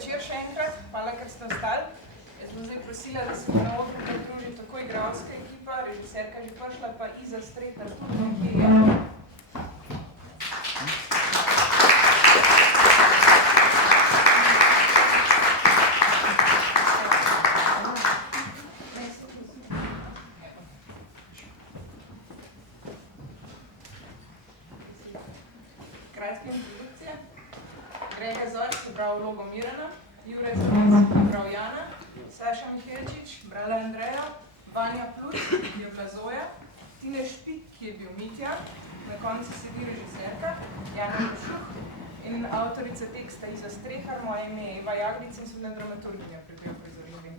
večer še enkrat, hvala, ker ste ostali. Jaz bom zdaj prosila, da se na odru pridruži tako igralska ekipa, režiserka že prišla, pa Iza Stretar tudi nekje je. Kratka introdukcija. Grega Zorc je bral vlogo Mirana, Jure Zorc je bral Jana, Saša Mihelčič, brala Andreja, Vanja Plus, ki je bila Zoja, Tine Špik, ki je bil Mitja, na koncu sedi režiserka, Jana Košuh in avtorica teksta Iza Strehar, moje ime je Eva Jagric in sem bila dramaturginja pri Bioprizoritvi.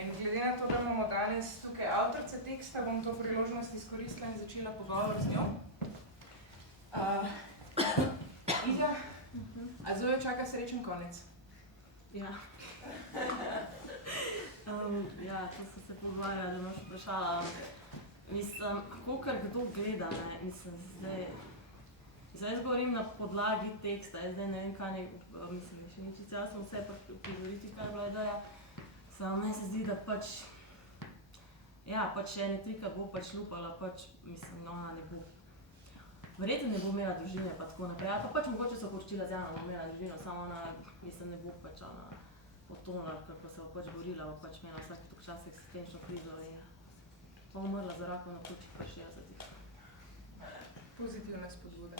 In glede na to, da imamo danes tukaj avtorice teksta, bom to priložnost izkoristila in začela pogovor z njo. Iza, a Zojo čaka srečen konec? Ja. To sem se pogovarjala, da imaš vprašala. Mislim, kakor kdo gleda, ne, mislim, zdaj govorim na podlagi teksta, zdaj ne vem, kaj mislim, še nič, jaz sem vse prizoriti, kar je bila ideja. Samo meni se zdi, da pač ene trika bo pač lupala, mislim, ona ne bo. Verjetno ne bo imela družine pa tako naprej, ali pa pač mogoče so počutila z Jano, bo imela družino, samo ona, mislim, ne bo pač ona potonila, kako se bo pač borila, bo pač imela vsak tok čas eksistenčno krizo in pa umrla za rakom na pljučih pri 60-ih. Pozitivna spodbuda.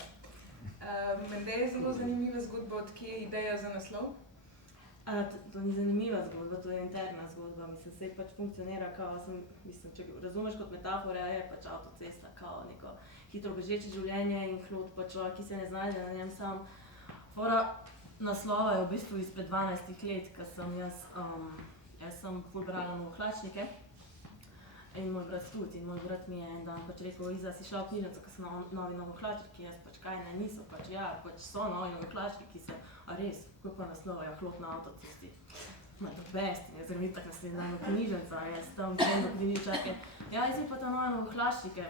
Mende je zelo zanimiva zgodba, od kje je ideja za naslov? To ni zanimiva zgodba, to je interna zgodba, mislim, se pač funkcionira kao, mislim, če razumeš kot metafora, je pač avtocesta kao neko hitro bežeče življenje in hlod pa človek, ki se ne znajde na njem sam. Fora naslova je v bistvu izpred 12 let, ko sem jaz sem ful brala Novohlačnike in moj brat tudi. In moj brat mi je en dan pač rekel, Iza, si šla v knjižnico, ko so novi Novohlačniki, jaz pač kaj ne, niso pač, ja, pač so novi Novohlačniki, a res, kako pa naslova, ja, hlod na avtocesti. Ma to best, jaz sem itak naslednja knjižnica, jaz tam vem, da vidi čakaj. Ja, jaz pa ta nove Novohlačnike.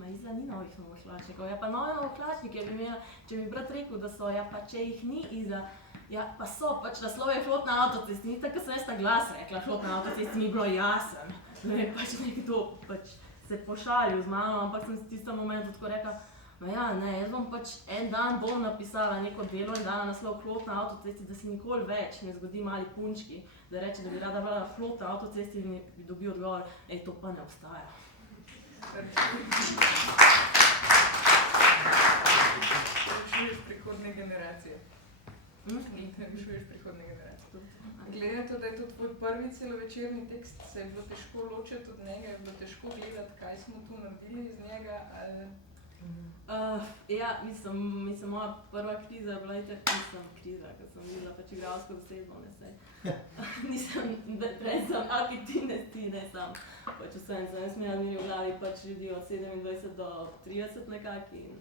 Ma Iza ni novih Novohlačnikov, ja pa nove Novohlačnike bi imela, če mi brat rekel, da so, ja pa če jih ni Iza, ja pa so, pač naslov je hlod na avtocesti, ni tako, sem jaz na glas rekla, hlod na avtocesti mi je bilo jasen. Ne vem, pač nekdo pač se pošalil z mano, ampak sem v tistem momentu tako rekla, no ja, ne, jaz bom pač en dan bom napisala neko delo in dala naslov hlod na avtocesti, da se nikoli več ne zgodi mali punčki, da reče, da bi rada brala hlod na avtocesti in bi dobil odgovor, to pa ne obstaja. Rešuješ prihodne generacije. Rešuješ prihodne generacije. Glede na to, da je to tvoj prvi celovečerni tekst, se je bilo težko ločiti od njega, je bilo težko gledati, kaj smo tu naredili iz njega, ali... Ja, mislim, moja prva kriza je bila itak, kriza, ko sem videla pač igralsko zasedbo, ne sej. Nisem, prej sem, aki ti ne sam. Pač vsem sem jaz imela v glavi pač ljudi od 27 do 30 nekak in...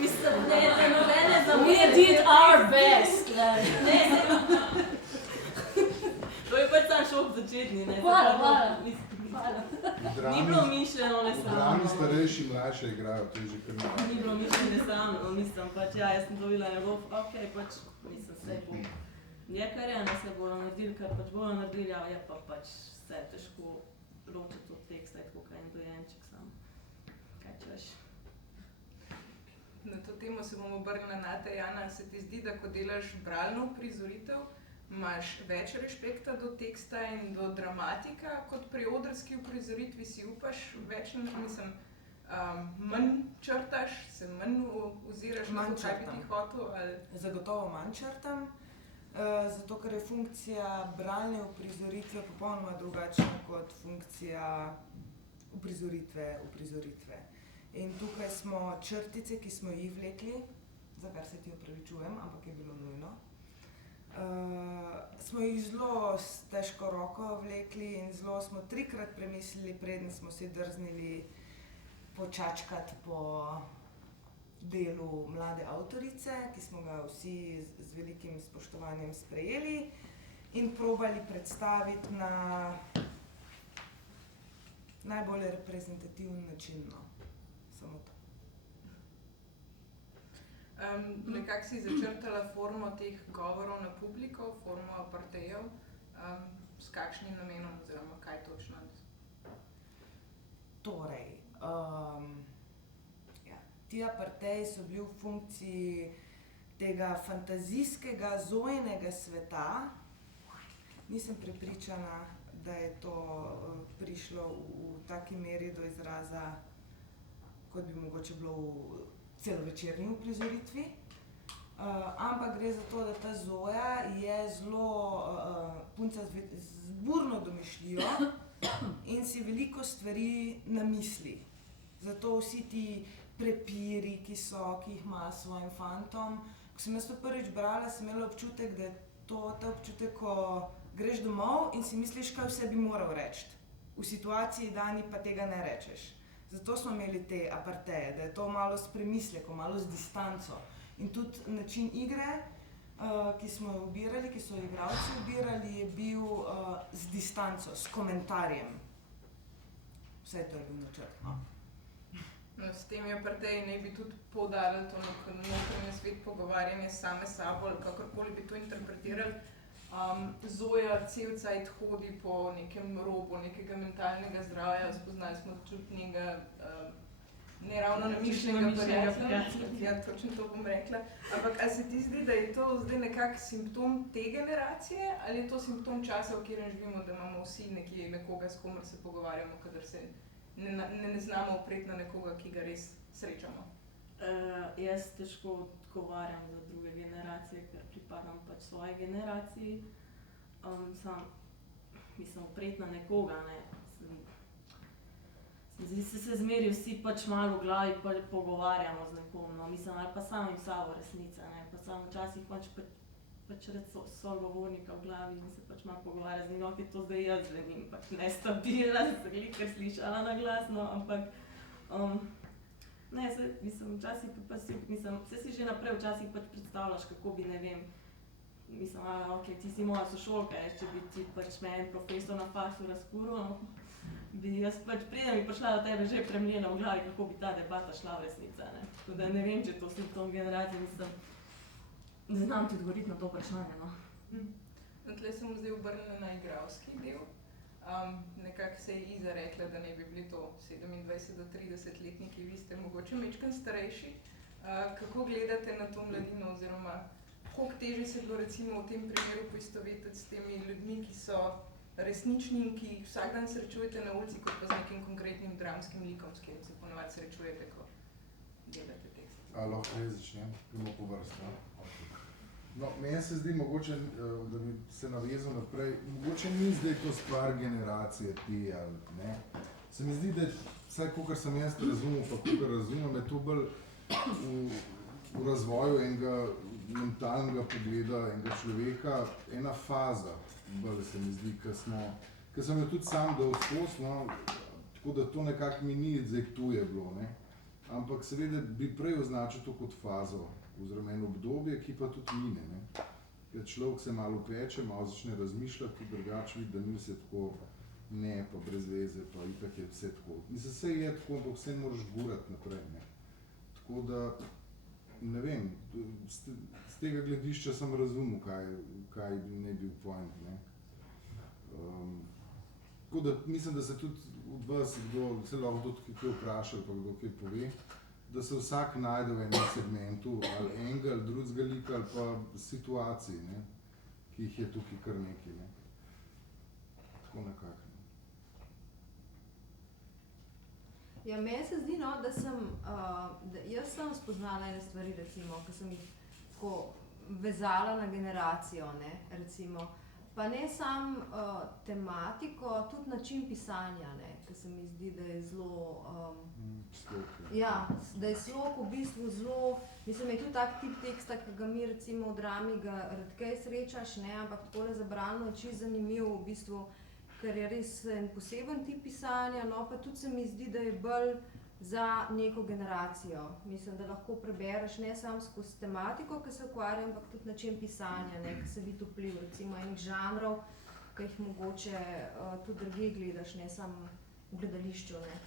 Mislim, ne, da nobene zamere... We did our best, ne. To je pač sam šok začetni, ne. Hvala. Ni bilo mišljeno, ne samo. V drami starejši in mlajše igrajo, to je že kar nekaj. Ni bilo mišljeno, ne samo, mislim, pač ja, jaz sem to videla, ne bo, okej, pač, mislim, sej bo. Je kar je, ne, se bojo naredili, kar pač bojo naredili, ja, je pa pač vse težko ločiti od teksta, tako kaj en dojenček sam. Kaj češ? Na to temo se bomo obrnila nate, Jana, se ti zdi, da ko delaš bralno uprizoritev, imaš več respekta do teksta in do dramatika, kot pri odrski uprizoritvi si upaš več, mislim, manj črtaš, se manj oziraš na to, kaj bi ti hotel, ali... Zagotovo manj črtam, zato ker je funkcija bralne uprizoritve popolnoma drugačna kot funkcija uprizoritve. In tukaj smo črtice, ki smo jih vlekli, za kar se ti opravičujem, ampak je bilo nujno. Smo jih zelo s težko roko vlekli in zelo smo 3-krat premislili, preden smo si drznili počačkati po delu mlade avtorice, ki smo ga vsi z velikim spoštovanjem sprejeli in probali predstaviti na najbolj reprezentativen način, no. Samo to. Nekako si začrtala formo teh govorov na publiko, formo apartejev, s kakšnim namenom oziroma kaj točno? Torej, ti aparteji so bili v funkciji tega fantazijskega Zojinega sveta. Nisem prepričana, da je to prišlo v taki meri do izraza, kot bi mogoče bilo v celovečerni uprizoritvi. Ampak gre za to, da ta Zoja je zelo punca z burno domišljijo in si veliko stvari namisli. Zato vsi ti prepiri, ki jih ima s svojim fantom. Ko sem jaz to prvič brala, sem imela občutek, da je to ta občutek, ko greš domov in si misliš, kaj vse bi moral reči. V situaciji dani pa tega ne rečeš. Zato smo imeli te aparteje, da je to malo s premislekom, malo z distanco. In tudi način igre, ki smo jo ubirali, ki so jo igralci ubirali, je bil z distanco, s komentarjem. Vse to je bil načrt, no. S temi aparteji naj bi tudi poudarili to notranji svet, pogovarjanje same s sabo ali kakorkoli bi to interpretirali. Zoja cel cajt hodi po nekem robu nekega mentalnega zdravja, spoznali smo tudi nekega neravno namišljenega prijatelja. Ja, točno to bom rekla. Ampak ali se ti zdi, da je to zdaj nekak simptom te generacije ali je to simptom časa, v katerem živimo, da imamo vsi nekje nekoga, s komer se pogovarjamo, kadar se ne znamo opreti na nekoga, ki ga res srečamo? Jaz težko odgovarjam za druge generacije, ker pripadam pač svoji generaciji. Mislim, opreti na nekoga, ne. Zdi se zmeri vsi pač malo v glavi pogovarjamo z nekom, no. Mislim, ali pa samim sabo resnica, ne. Pa samo včasih pač reči sogovornika v glavi in se pač malo pogovarja z njim, ok, to zdaj jaz zvenim pač nestabilna, sem glihkar slišala na glasno, ampak ne, mislim, včasih pa si, mislim, vse si že naprej včasih pač predstavljaš, kako bi, ne vem, mislim, ok, ti si moja sošolka, če bi ti pač me en profesor na faksu razkuril, bi jaz pač preden bi prišla do tebe že premljena v glavi, kako bi ta debata šla v resnica, ne. Tako da ne vem, če to simptom generacije, mislim, ne znam ti odgovoriti na to vprašanje, no. Tle sem zdaj obrnila na igralski del. Nekako se je Iza rekla, da ne bi bili to 27 do 30-letniki, vi ste mogoče majčkeno starejši. Kako gledate na to mladino oziroma koliko težje se je bilo recimo v tem primeru poistovetiti s temi ljudmi, ki so resnični in ki jih vsak dan srečujete na ulici, kot pa z nekim konkretnim dramskim likom, s katerim se ponavadi srečujete, ko delate tekst? Lahko jaz začnem, gremo po vrsti. No, meni se zdi mogoče, da bi se navezal naprej, mogoče ni zdaj to stvar generacije te ali ne. Se mi zdi, da vsaj kakor sem jaz razumel, pa kakor razumem, je to bolj v razvoju enega mentalnega pogleda enega človeka, ena faza, bolj se mi zdi, ker sem jo tudi sam dal skozi, no, tako da to nekako mi ni zdaj tuje bilo, ne. Ampak seveda bi prej označil to kot fazo, oziroma eno obdobje, ki pa tudi mine, ne. Ker človek se malo peče, malo začne razmišljati, tudi drugače vidi, da ni vse tako ne, pa brez veze, pa itak je vse tako. Mislim, vse je tako, ampak vse moraš gurati naprej, ne. Tako da, ne vem, z tega gledišča sem razumel, kaj ne bil point, ne. Tako da mislim, da se tudi od vas kdo, se lahko tudi kaj vprašali, pa kdo kaj pove, da se vsak najde v enem segmentu, ali enega, ali drugega lika, ali pa situacij, ne, ki jih je tukaj kar nekaj, ne. Tako nekako. Ja, meni se zdi, no, da jaz sem spoznala ene stvari, recimo, ko sem jih tako vezala na generacijo, ne, recimo. Pa ne sam tematiko, tudi način pisanja, ne, ker se mi zdi, da je zelo ja, da je slog v bistvu zelo, mislim, je tudi tak tip teksta, ki ga mi recimo v drami ga redkej srečaš, ne, ampak takole za bralno je čisto zanimiv v bistvu, ker je res en poseben tip pisanja, no, pa tudi se mi zdi, da je bolj za neko generacijo. Mislim, da lahko prebereš ne samo skozi tematiko, ki se ukvarja, ampak tudi način pisanja, ne, ki se vidi vpliv recimo enih žanrov, ki jih mogoče tudi drugje gledaš, ne samo v gledališču, ne.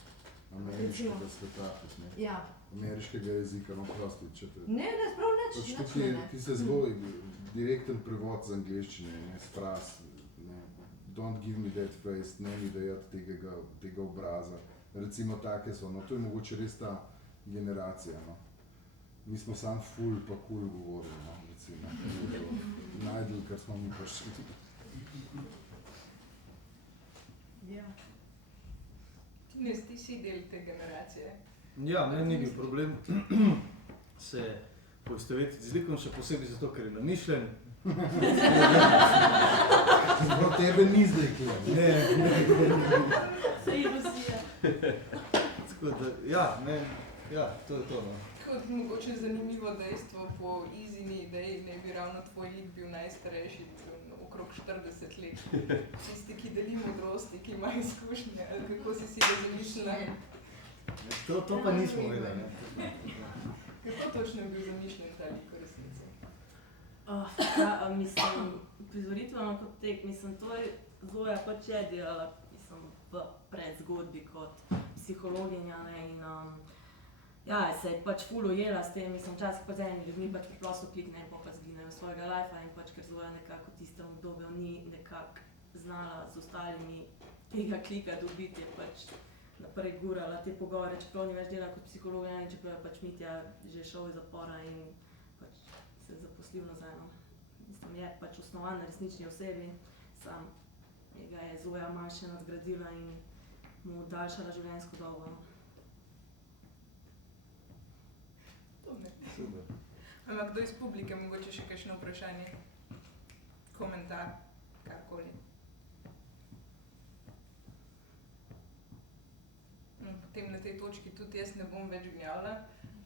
ameriškega sveta, tudi, ne. Ja. Ameriškega jezika, no prosti, če te... Ne, sprav nič, Pač nič tukaj ne. ti se zelo direkten prevod z angleščine, ne, s fraz, ne, don't give me that face, ne mi dajati tega obraza. Recimo take so, no to je mogoče res ta generacija, no. Mi smo sam ful pa cool govorili, no, recimo. Najdel, kar smo mi prišli. Ja. Tines, ti si del te generacije. Ja, meni ni bil problem se poistovetiti z likom, še posebej zato, ker je namišljen. Prav tebe ni zdaj kje. Se iluzija. Tako da, ja, to je to, no. Kot mogoče zanimivo dejstvo po Izini ideji, ne bi ravno tvoj lik bil najstarejši, okrog 40 let. Tisti, ki deli modrosti, ki ima izkušnje, ali kako si ga zamišljala? To pa nismo vedeli, ne. Kako točno je bil zamišljen ta lik v resnici? Mislim, prizoritveno kot tek, mislim, to je Zoja pač je delala, mislim, v predzgodbi kot psihologinja, ne, in ja, se je pač ful ujela s tem, mislim, včasih pa z enimi ljudmi pač preprosto klikne in pa zginejo svojega lajfa in pač, ker Zoja nekako v tistem obdobju ni nekako znala z ostalimi tega klika dobiti, je pač naprej gurala te pogovore, čeprav ni več delala kot psihologinja, čeprav je pač Mitja že šel iz zapora in pač se zaposlil nazaj, no. Mislim, je pač osnovan na resnični osebi, sam ga je Zoja manjše nadgradila in mu daljšala življenjsko dobo, no. Super. Ampak kdo iz publike, mogoče še kakšno vprašanje, komentar, karkoli. Potem na tej točki tudi jaz ne bom več gnjavila,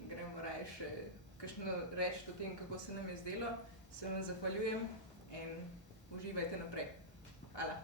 gremo raje še kakšno reči o tem, kako se nam je zdelo. Se vam zahvaljujem in uživajte naprej. Hvala.